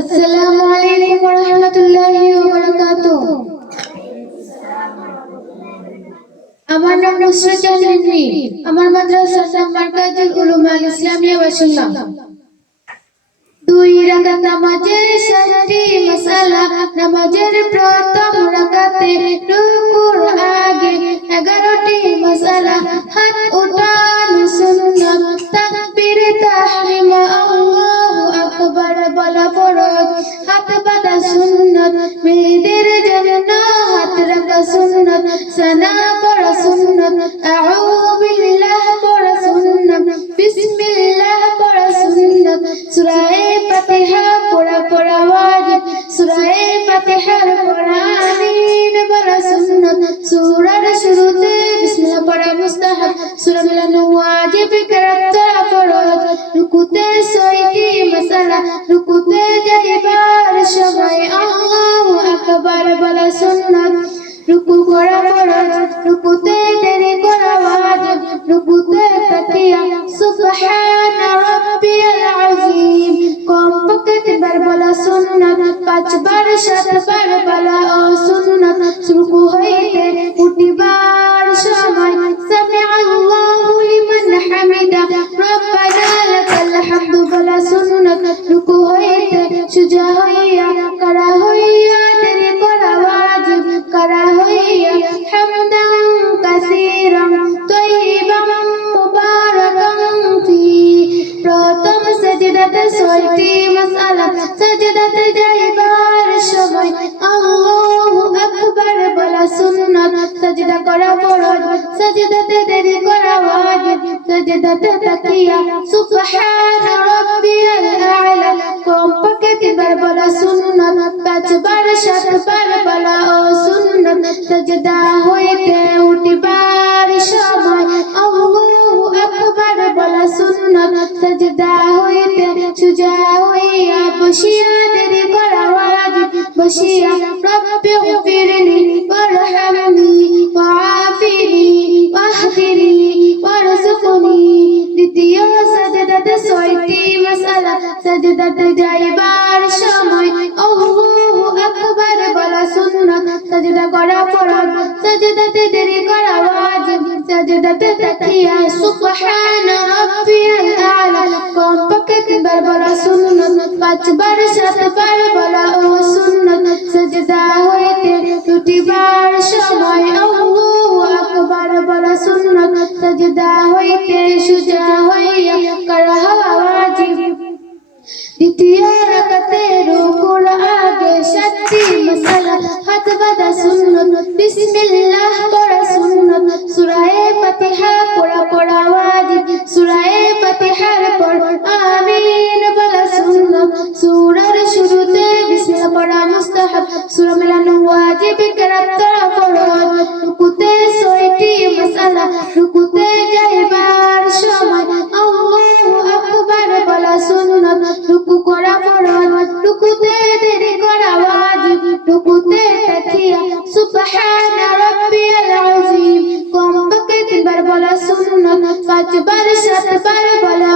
আসসালামু আলাইকুম ওয়া রাহমাতুল্লাহি ওয়া বারাকাতুহু। আমার নাম নুসরাত জাহান। আমার মাদ্রাসার নাম মারকাজুল উলুম আল ইসলামিয়া ওয়াসিলা। দুই রাকাত নামাজের সাতটি মাসালা। নামাজের প্রথম রাকাতে রুকুর আগে 11টি মাসালা। হাত উঠানো সুন্নাত, তাকবীর তাহরিম আল্লাহু আকবার বলা ফরজ। হাত বাঁধা সুন্নাত, মেয়েদের জন্য হাত রাখা সুন্নাত। সানা পড়া সুন্নাত, আউযু বিল্লাহ পড়া সুন্নাত, বিসমিল্লাহ পড়া সুন্নাত। সূরা ফাতিহা পড়া ওয়াজিব। সূরা ফাতিহার পড়া আমিন বলা সুন্নাত। সূরার শুরুতে বিসমিল্লাহ পড়া মুস্তাহাব। সূরা মিলানো ওয়াজিব, কিরাত ফরজ। রুকুতে 6টি মাসালা। রুকুতে যাইবার সময় আল্লাহু আকবার বলা সুন্নাত। রুকু করা ফরজ, রুকুতে দেরি করা ওয়াজিব। রুকুতে তাকিয়া সুবহান রাব্বিয়াল আযীম কমপক্ষে 3বার বলা সুন্নাত। 5বার 7বার বলা সুন্নাত। রুকু হইতে উঠিবার সময় সামিআল্লাহু লিমান হামিদা রব্বানা লাকাল হামদু বলা সুন্নাত। রুকু হইতে সোজা হইয়া কারা হইয়া দেরি করা ওয়াজিব। কারা হইয়া হামদান কাসীরান তাইয়িবান মুবারাকান ফি। প্রথম সাজদাতে 6টি মাসালা। সাজদাতে যাইবার সময় আল্লাহু আকবার বলা সুন্নাত। সাজদা করা ফরজ, সাজদাতে দেরি করা ওয়াজিব। সাজদাতে তাকিয়া সুবহান রাব্বিয়াল আ'লা কমপক্ষে 3বার বলা সুন্নাত। 5বার 7বার বলা সুন্নাত। সাজদা হইতে উঠিবার সময় আল্লাহু আকবার বলা সুন্নাত। সাজদা হইতে সোজা হইয়া বসিয়া দেরি করা ওয়াজিব। বসিয়া রব্বি গফিরলি ওয়ারহামনি ওয়াআফিনি ওয়াহদিনি ওয়ারযুকনি। দ্বিতীয় সাজদাতে 6টি মাসালা। সাজদাতে যাইবার সময় আল্লাহু আকবার বলা সুন্নাত। সাজদা করা ফরজ, সাজদাতে দেরি করা ওয়াজিব। সাজদাতে তাকিয়া সুবহান রাব্বিয়াল আ'লা কমপক্ষে 3বার বলা সুন্নাত। 5বার 7বার বলা সুন্নাত। সাজদা হইতে উঠিবার সময় আল্লাহু আকবার বলা সুন্নাত। সাজদা হইতে সোজা হইয়া করা ওয়াজিব। দ্বিতীয় রাকাতে রুকুর আগে 7টি মাসালা। হাত বাঁধা সুন্নাত, বিসমিল্লাহ পড়া সুন্নাত। সূরা ফাতিহা পড়া ওয়াজিব। সূরা ফাতিহার পর আমিন বলা সুন্নাত। সূরার শুরুতে বিসমিল্লাহ পড়া মুস্তাহাব। সূরা মিলানো ওয়াজিব, কিরাত ফরজ। রুকুতে 6টি মাসালা। রুকুতে যাইবার সময় আল্লাহু আকবার বলা সুন্নাত। রুকু করা ফরজ, রুকুতে দেরি করা ওয়াজিব। রুকুতে তাকিয়া সুবহান রাব্বিয়াল আযীম কমপক্ষে 3বার বলা সুন্নাত। 5বার 7বার বলা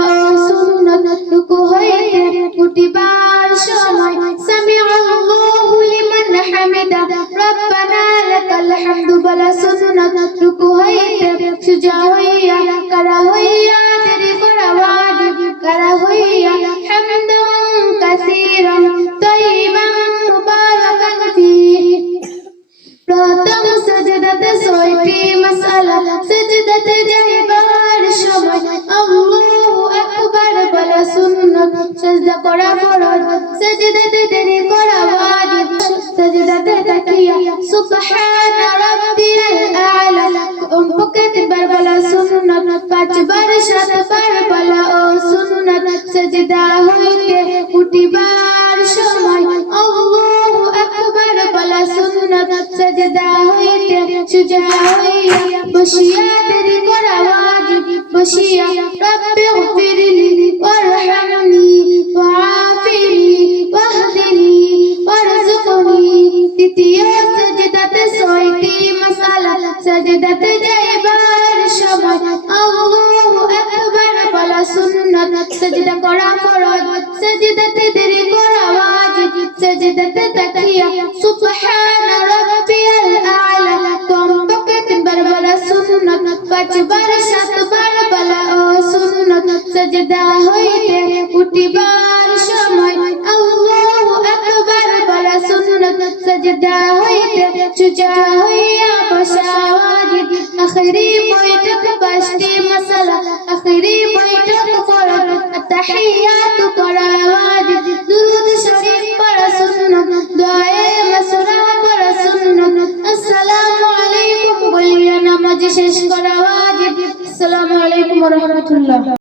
সুন্নাত। রুকু হইতে উঠিবার সময় সামিআল্লাহু লিমান হামিদা রব্বানা লাকাল হামদু বলা সুন্নাত। রুকু হইতে সোজা হইয়া কারা হইয়া দেরি করা ওয়াজিব। কারা হইয়া হামদান কাসীরান তাইয়িবান মুবারাকান ফি। প্রথম সাজদাতে 6টি মাসালা। সাজদাতে যাইবার সময় আল্লাহু আকবার বলা সুন্নাত। সাজদা করা ফরজ, সাজদাতে দেরি করা ওয়াজিব। সাজদাতে তাকিয়া সুবহান রাব্বিয়াল আ'লা কমপক্ষে 3বার বলা সুন্নাত। 5বার 7বার বলা সুন্নাত। সাজদা হইতে উঠিবার সময় আল্লাহু আকবার বলা সুন্নাত। সাজদা হইতে সোজা হইয়া বসিয়া দেরি করা ওয়াজিব। বসিয়া রব্বি গফিরলি ওয়ারহামনি ওয়াআফিনি ওয়াহদিনি ওয়ারযুকনি। দ্বিতীয় সাজদাতে 6টি মাসালা। সাজদাতে যাইবার সময় আল্লাহু আকবার বলা সুন্নাত। সাজদা করা ফরজ, সাজদাতে দেরি করা ওয়াজিব। তাহিয়া সুবহানা রাব্বিয়াল আ'লা কমপক্ষে 3 বার বলা সুন্নাত 5 বার 7 বার বলা সুন্নাত সাজদা হইতে উঠিবার সময় আল্লাহু আকবার বলা সুন্নাত সাজদা হইতে সুজা হইয়া বসা ওয়াজিব আখেরি বৈঠক 5টি মাসালা আখেরি বৈঠক করা তাহিয়াত করা ওয়াজিব দুরূদ শরীফ পড়া সুন্নাত দোয়ায়ে মাসুরা পড়া সুন্নাত আসসালামু আলাইকুম বলিয়া নামাজ শেষ করা ওয়াজিব আসসালামু আলাইকুম ওয়া রাহমাতুল্লাহ।